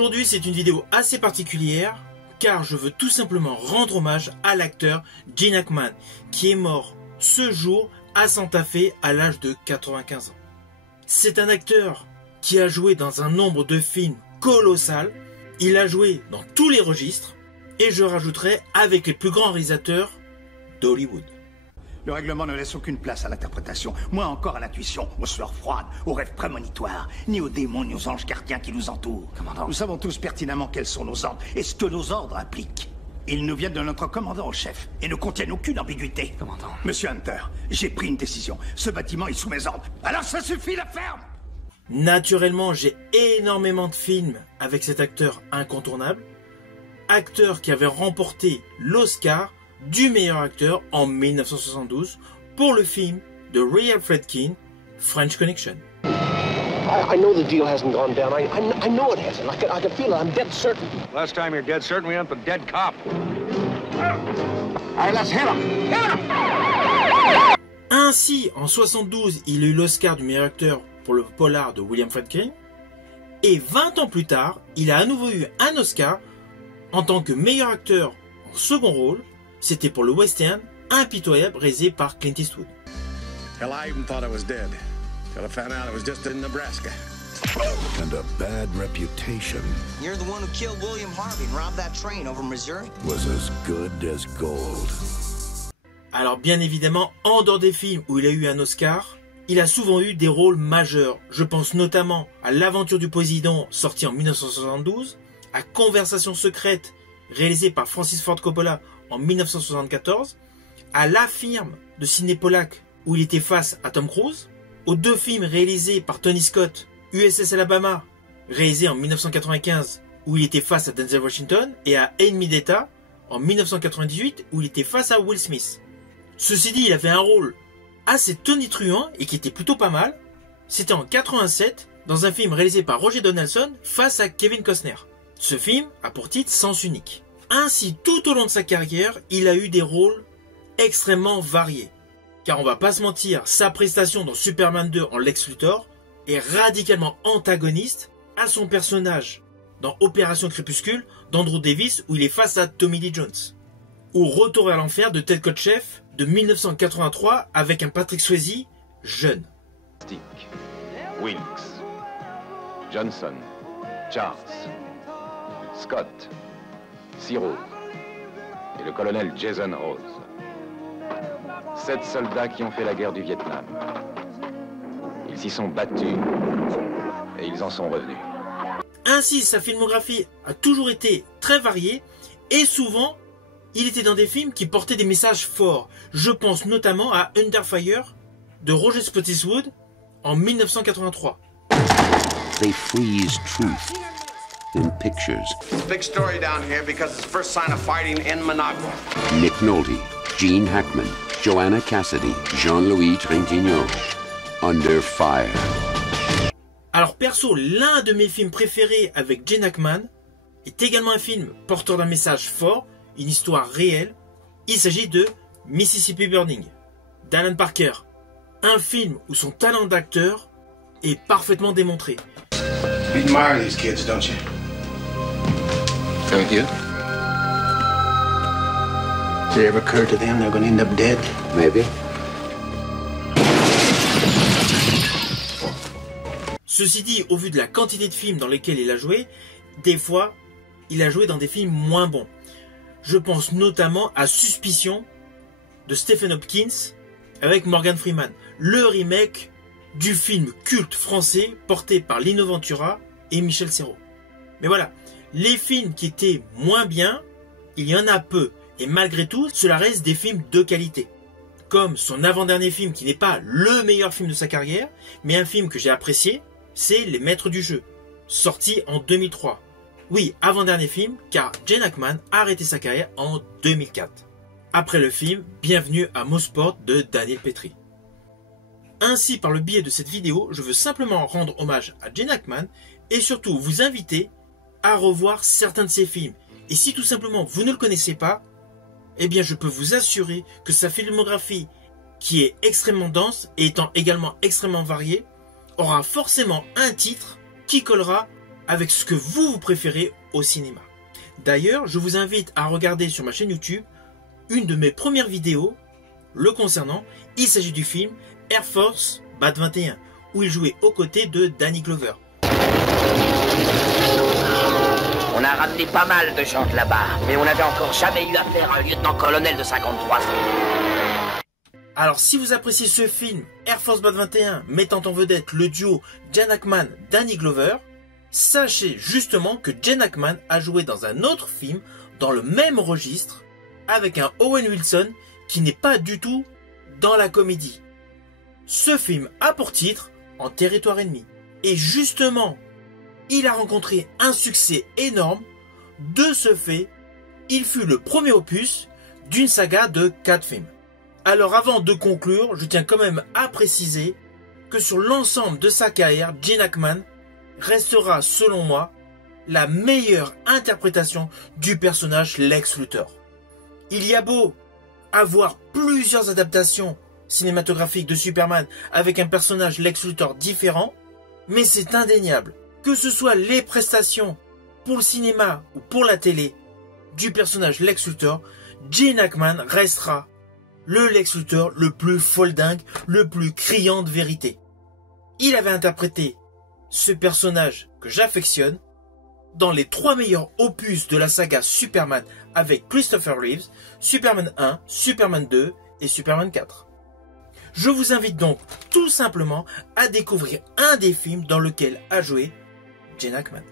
Aujourd'hui, c'est une vidéo assez particulière car je veux tout simplement rendre hommage à l'acteur Gene Hackman qui est mort ce jour à Santa Fe à l'âge de 95 ans. C'est un acteur qui a joué dans un nombre de films colossal, il a joué dans tous les registres et je rajouterai avec les plus grands réalisateurs d'Hollywood. Le règlement ne laisse aucune place à l'interprétation, moins encore à l'intuition, aux sueurs froides, aux rêves prémonitoires, ni aux démons ni aux anges gardiens qui nous entourent. Commandant. Nous savons tous pertinemment quels sont nos ordres et ce que nos ordres impliquent. Ils nous viennent de notre commandant en chef et ne contiennent aucune ambiguïté. Commandant. Monsieur Hunter, j'ai pris une décision. Ce bâtiment est sous mes ordres. Alors ça suffit, la ferme! Naturellement, j'ai énormément de films avec cet acteur incontournable. Acteur qui avait remporté l'Oscar du meilleur acteur en 1972 pour le film de Ray Friedkin, French Connection. I know the deal hasn't gone down. I know it hasn't. I can feel it. I'm dead certain. Last time you're dead certain, we went with a dead cop. All right, let's hit him. Hit him! Ainsi, en 72, il a eu l'Oscar du meilleur acteur pour le polar de William Friedkin. Et 20 ans plus tard, il a à nouveau eu un Oscar en tant que meilleur acteur en second rôle. C'était pour le western impitoyable réalisé par Clint Eastwood. Hell, I even thought I was dead. Till I found out I was just in Nebraska. And a bad reputation. You're the one who killed William Harvey and robbed that train over Missouri. Was as good as gold. Alors bien évidemment, en dehors des films où il a eu un Oscar, il a souvent eu des rôles majeurs. Je pense notamment à L'Aventure du Poséidon, sorti en 1972, à Conversation secrète, réalisé par Francis Ford Coppola en 1974, à La Firme de Sidney Pollack, où il était face à Tom Cruise, aux deux films réalisés par Tony Scott, USS Alabama, réalisé en 1995, où il était face à Denzel Washington, et à Ennemi d'État, en 1998, où il était face à Will Smith. Ceci dit, il avait un rôle assez tonitruant et qui était plutôt pas mal. C'était en 87, dans un film réalisé par Roger Donaldson face à Kevin Costner. Ce film a pour titre Sens unique. Ainsi, tout au long de sa carrière, il a eu des rôles extrêmement variés. Car on va pas se mentir, sa prestation dans Superman 2 en Lex Luthor est radicalement antagoniste à son personnage dans Opération Crépuscule d'Andrew Davis où il est face à Tommy Lee Jones. Ou Retour vers l'enfer de Ted Kotcheff de 1983 avec un Patrick Swayze jeune. Stick, Wilkes, Johnson, Charles, Scott, Rose et le colonel Jason Rose. 7 soldats qui ont fait la guerre du Vietnam. Ils s'y sont battus et ils en sont revenus. Ainsi, sa filmographie a toujours été très variée et souvent, il était dans des films qui portaient des messages forts. Je pense notamment à Under Fire de Roger Spottiswoode en 1983. They freeze truth in pictures. It's a big story down here because it's the first sign of fighting in Managua. Nick Nolte, Gene Hackman, Joanna Cassidy, Jean-Louis Trintignant. Under Fire. Alors perso, l'un de mes films préférés avec Gene Hackman est également un film porteur d'un message fort, une histoire réelle. Il s'agit de Mississippi Burning d'Alan Parker. Un film où son talent d'acteur est parfaitement démontré. You admire these kids, don't you? Don't you? Does it ever occur to them they're going to end up dead? Maybe. Ceci dit, au vu de la quantité de films dans lesquels il a joué, des fois, il a joué dans des films moins bons. Je pense notamment à Suspicion de Stephen Hopkins avec Morgan Freeman, le remake du film culte français porté par Lino Ventura et Michel Serrault. Mais voilà, les films qui étaient moins bien, il y en a peu, et malgré tout, cela reste des films de qualité. Comme son avant-dernier film qui n'est pas le meilleur film de sa carrière, mais un film que j'ai apprécié, c'est Les Maîtres du Jeu, sorti en 2003. Oui, avant-dernier film, car Gene Hackman a arrêté sa carrière en 2004. Après le film, Bienvenue à Mosport de Daniel Petrie. Ainsi, par le biais de cette vidéo, je veux simplement rendre hommage à Gene Hackman et surtout vous inviter à revoir certains de ses films. Et si tout simplement vous ne le connaissez pas, eh bien je peux vous assurer que sa filmographie, qui est extrêmement dense et étant également extrêmement variée, aura forcément un titre qui collera avec ce que vous préférez au cinéma. D'ailleurs, je vous invite à regarder sur ma chaîne YouTube une de mes premières vidéos le concernant. Il s'agit du film Air Force Bad 21, où il jouait aux côtés de Danny Glover. On a ramené pas mal de gens de là-bas, mais on n'avait encore jamais eu affaire à un lieutenant-colonel de 53 ans. Alors si vous appréciez ce film Air Force Bad 21 mettant en vedette le duo Gene Hackman-Danny Glover, sachez justement que Gene Hackman a joué dans un autre film dans le même registre avec un Owen Wilson qui n'est pas du tout dans la comédie. Ce film a pour titre En territoire ennemi. Et justement, il a rencontré un succès énorme. De ce fait, il fut le premier opus d'une saga de 4 films. Alors avant de conclure, je tiens quand même à préciser que sur l'ensemble de sa carrière, Gene Hackman restera selon moi la meilleure interprétation du personnage Lex Luthor. Il y a beau avoir plusieurs adaptations cinématographiques de Superman avec un personnage Lex Luthor différent, mais c'est indéniable, que ce soit les prestations pour le cinéma ou pour la télé du personnage Lex Luthor, Gene Hackman restera le Lex Luthor le plus foldingue, le plus criant de vérité. Il avait interprété ce personnage que j'affectionne dans les 3 meilleurs opus de la saga Superman avec Christopher Reeves, Superman 1, Superman 2 et Superman 4. Je vous invite donc tout simplement à découvrir un des films dans lequel a joué Gene Hackman.